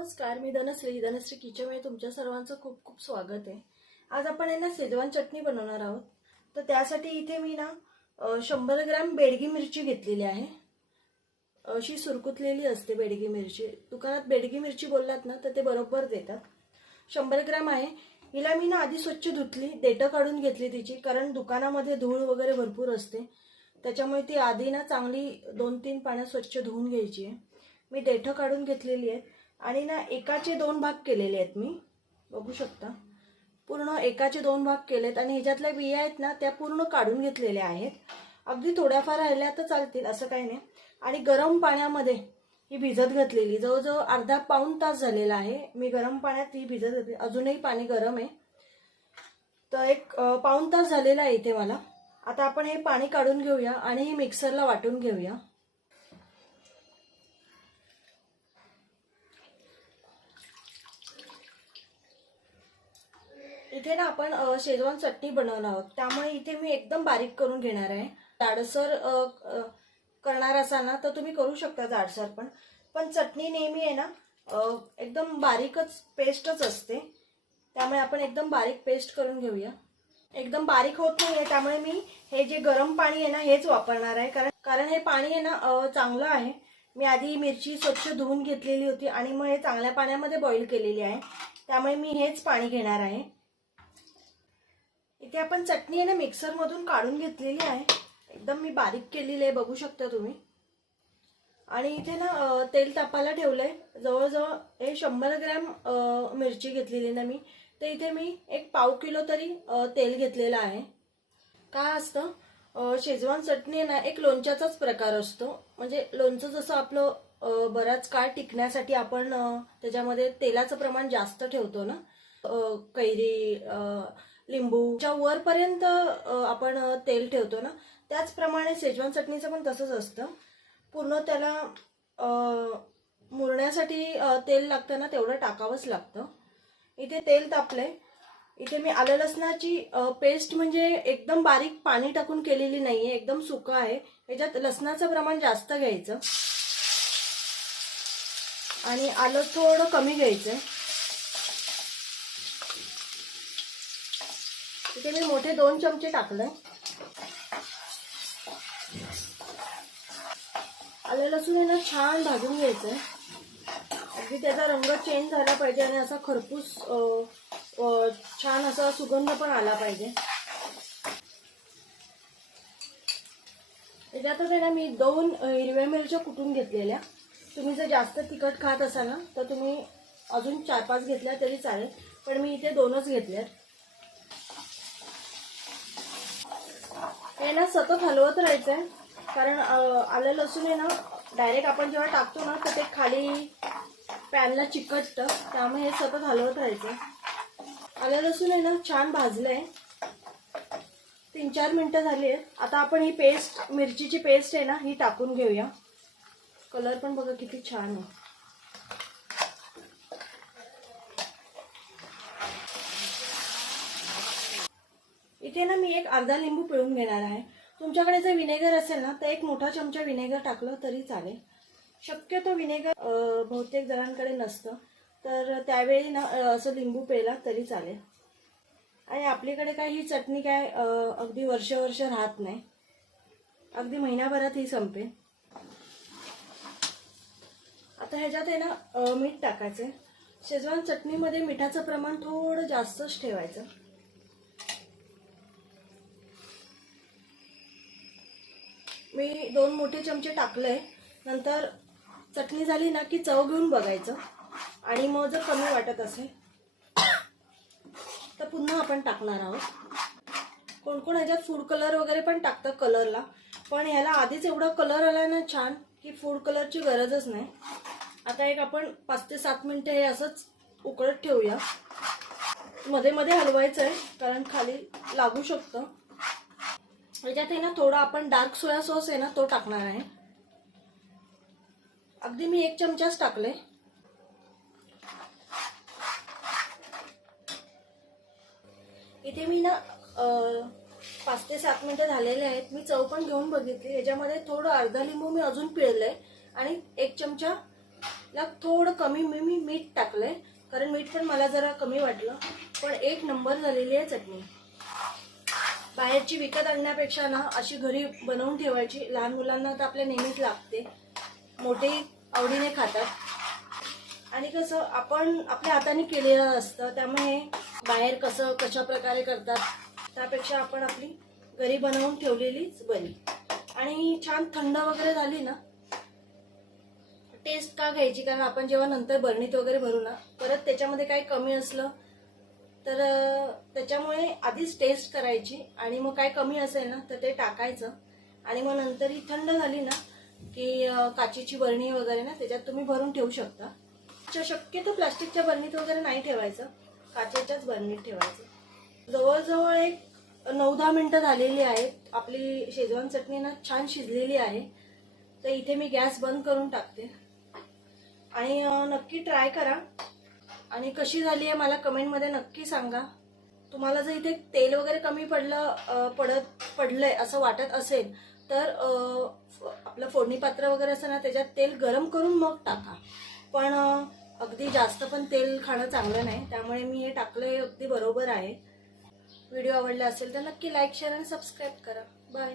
नमस्कार मी धनश्री. धनश्री किचनमध्ये तुमच्या सर्वांचं खूप खूप स्वागत आहे. आज आपण आहे ना शेजवान चटणी बनवणार आहोत. तर त्यासाठी इथे मी ना शंभर ग्रॅम बेडगी मिरची घेतलेली आहे. अशी सुरकुतलेली असते बेडगी मिरची. दुकानात बेडगी मिरची बोललात ना तर ते बरोबर देतात. शंभर ग्रॅम आहे. हिला मी ना आधी स्वच्छ धुतली देठं काढून घेतली तिची कारण दुकानामध्ये धूळ वगैरे भरपूर असते. त्याच्यामुळे ती आधी ना चांगली दोन तीन पाण्यात स्वच्छ धुवून घ्यायची आहे. मी देठं काढून घेतलेली आहे आणि ना एकाचे दोन भाग केलेले आहेत मी. बघू शकता. पूर्ण एकाचे दोन भाग केलेत आणि ह्याच्यातल्या बिया आहेत ना त्या पूर्ण काढून घेतलेल्या आहेत. अगदी थोड्याफार राहिल्या तर चालतील असं काही नाही. आणि गरम पाण्यामध्ये ही भिजत घातलेली जवळजवळ अर्धा पाऊण तास झालेला आहे. मी गरम पाण्यात ही भिजत घातली. अजूनही पाणी गरम आहे. तर एक पाऊण तास झालेला आहे इथे मला. आता आपण हे पाणी काढून घेऊया आणि हे मिक्सरला वाटून घेऊया. इथे ना आपण शेजवान चटणी बनवणार आहोत. त्यामुळे इथे मी एकदम बारीक करून घेणार आहे. जाडसर करणार असाल ना तर तुम्ही करू शकता जाडसर पण. पण चटणी नेहमी आहे ना एकदम बारीकच पेस्टच असते. त्यामुळे आपण एकदम बारीक पेस्ट करून घेऊया. एकदम बारीक होत नाही आहे त्यामुळे मी हे जे गरम पाणी आहे ना हेच वापरणार आहे. कारण कारण हे पाणी आहे ना चांगलं आहे. मी आधी मिरची स्वच्छ धुवून घेतलेली होती आणि मग हे चांगल्या पाण्यामध्ये बॉईल केलेली आहे. त्यामुळे मी हेच पाणी घेणार आहे. इथे आपण चटणी आहे ना मिक्सरमधून काढून घेतलेली आहे. एकदम मी बारीक केलेली आहे बघू शकता तुम्ही. आणि इथे ना तेल तापायला आहे जवळजवळ हे शंभर ग्रॅम मिरची घेतलेली ना मी. तर इथे मी एक पाव किलो तरी तेल घेतलेलं आहे. काय असतं शेजवान चटणी आहे ना एक लोणच्याचाच प्रकार असतो. म्हणजे लोणचं जसं आपलं बराच काळ टिकण्यासाठी आपण त्याच्यामध्ये तेलाचं प्रमाण जास्त ठेवतो ना. कैरी लिंबूच्या वरपर्यंत आपण तेल ठेवतो ना त्याचप्रमाणे शेजवान चटणीचं पण तसंच असतं. पूर्ण त्याला मुरण्यासाठी तेल लागतं ना तेवढं टाकावंच लागतं. इथे तेल तापलंय. इथे मी आलं लसणाची पेस्ट म्हणजे एकदम बारीक पाणी टाकून केलेली नाही आहे एकदम सुकं आहे. याच्यात लसणाचं प्रमाण जास्त घ्यायचं. आणि आलं थोडं कमी घ्यायचं इथे मी मोठे दोन चमचे टाकले. आलं लसूण आहे ना छान भाजून घ्यायचं अगदी त्याचा रंग चेंज झाला पाहिजे आणि असा खरपूस छान असा सुगंध पण आला पाहिजे. त्याच्यातच आहे ना मी दोन हिरव्या मिरच्या कुटून घेतलेल्या. तुम्ही जर जास्त तिखट खात असाल ना तर तुम्ही अजून चार पाच घेतल्या तरी चालेल. पण मी इथे दोनच घेतल्यात. हे ना सतत हलवत राहायचं आहे कारण आलं लसूण आहे ना डायरेक्ट आपण जेव्हा टाकतो ना तर ते खाली पॅनला चिकटतं. त्यामुळे हे सतत हलवत राहायचं आलं लसूण आहे ना छान भाजलं आहे तीन चार मिनटं झाली आहेत. आता आपण ही पेस्ट मिरचीची पेस्ट आहे ना ही टाकून घेऊया. कलर पण बघा किती छान आहे. इथे ना मी एक अर्धा लिंबू पिळून घेणार आहे. तुमच्याकडे जर विनेगर असेल ना तर एक मोठा चमचा विनेगर टाकलं तरी चालेल. शक्यतो विनेगर बहुतेक जणांकडे नसतं. तर त्यावेळी ना असं लिंबू पिळला तरी चालेल. आणि आपल्याकडे काय ही चटणी काय अगदी वर्ष वर्ष राहत नाही. अगदी महिन्याभरात ही संपेल. आता ह्याच्यात आहे ना मीठ टाकायचं शेजवान चटणीमध्ये मिठाचं प्रमाण थोडं जास्तच ठेवायचं. मी दोन मोठे चमचे टाकले नंतर चटणी झाली ना की चव घेऊन बघायचं. आणि मग जर कमी वाटत असेल तर पुन्हा आपण टाकणार आहोत. कोण कोण ह्याच्यात फूड कलर वगैरे पण टाकतं कलरला पण ह्याला आधीच एवढा कलर आला ना छान की फूड कलरची गरजच नाही. आता एक आपण पाच ते सात मिनिटं हे असंच उकळत ठेवूया. मध्ये मध्ये हलवायचं आहे कारण खाली लागू शकतं. म्हणजे ह्याच्यात आहे ना थोडा आपण डार्क सोया सॉस आहे ना तो टाकणार आहे. अगदी मी एक चमचाच टाकले. इथे मी ना पाच ते सात मिनिटं झालेले आहेत. मी चव पण घेऊन बघितली. याच्यामध्ये थोडं अर्धा लिंबू मी अजून पिळलंय आणि एक चमचा ला थोडं कमी मी मी मीठ टाकलंय. कारण मीठ पण मला जरा कमी वाटलं. पण एक नंबर झालेली आहे चटणी. बाहेरची विकत आणण्यापेक्षा ना अशी घरी बनवून ठेवायची. लहान मुलांना तर आपल्या नेहमीच लागते. मोठे आवडीने खातात. आणि कसं आपण आपल्या हाताने केलेलं असतं. त्यामुळे बाहेर कसं कशा प्रकारे करतात त्यापेक्षा आपण आपली घरी बनवून ठेवलेलीच बरी. आणि छान थंड वगैरे झाली ना टेस्ट का घ्यायची? कारण आपण जेव्हा नंतर बरणीत वगैरे भरू ना परत त्याच्यामध्ये काही कमी असलं तर त्याच्यामुळे आधीच टेस्ट करायची आणि मग काय कमी असेल ना तर ते टाकायचं. आणि मग नंतर ही थंड झाली ना की काचेची बरणी वगैरे ना त्याच्यात तुम्ही भरून ठेवू शकता. च- शक्यतो प्लास्टिकच्या बरणीत वगैरे नाही ठेवायचं. काचेच्याच बरणीत ठेवायचं. जवळजवळ एक नऊ दहा मिनटं झालेली आहेत. आपली शेजवान चटणी ना छान शिजलेली आहे. तर इथे मी गॅस बंद करून टाकते. आणि नक्की ट्राय करा. आणि कशी झाली आहे मला कमेंटमध्ये नक्की सांगा. तुम्हाला जर इथे तेल वगैरे कमी पडलं पडत पडलंय असं वाटत असेल तर आपलं फोडणी पात्र वगैरे असं ना त्याच्यात तेल गरम करून मग टाका. पण अगदी जास्त पण तेल खाणं चांगलं नाही त्यामुळे मी हे टाकलं हे अगदी बरोबर आहे. व्हिडिओ आवडला असेल तर नक्की लाईक शेअर आणि सबस्क्राईब करा. बाय.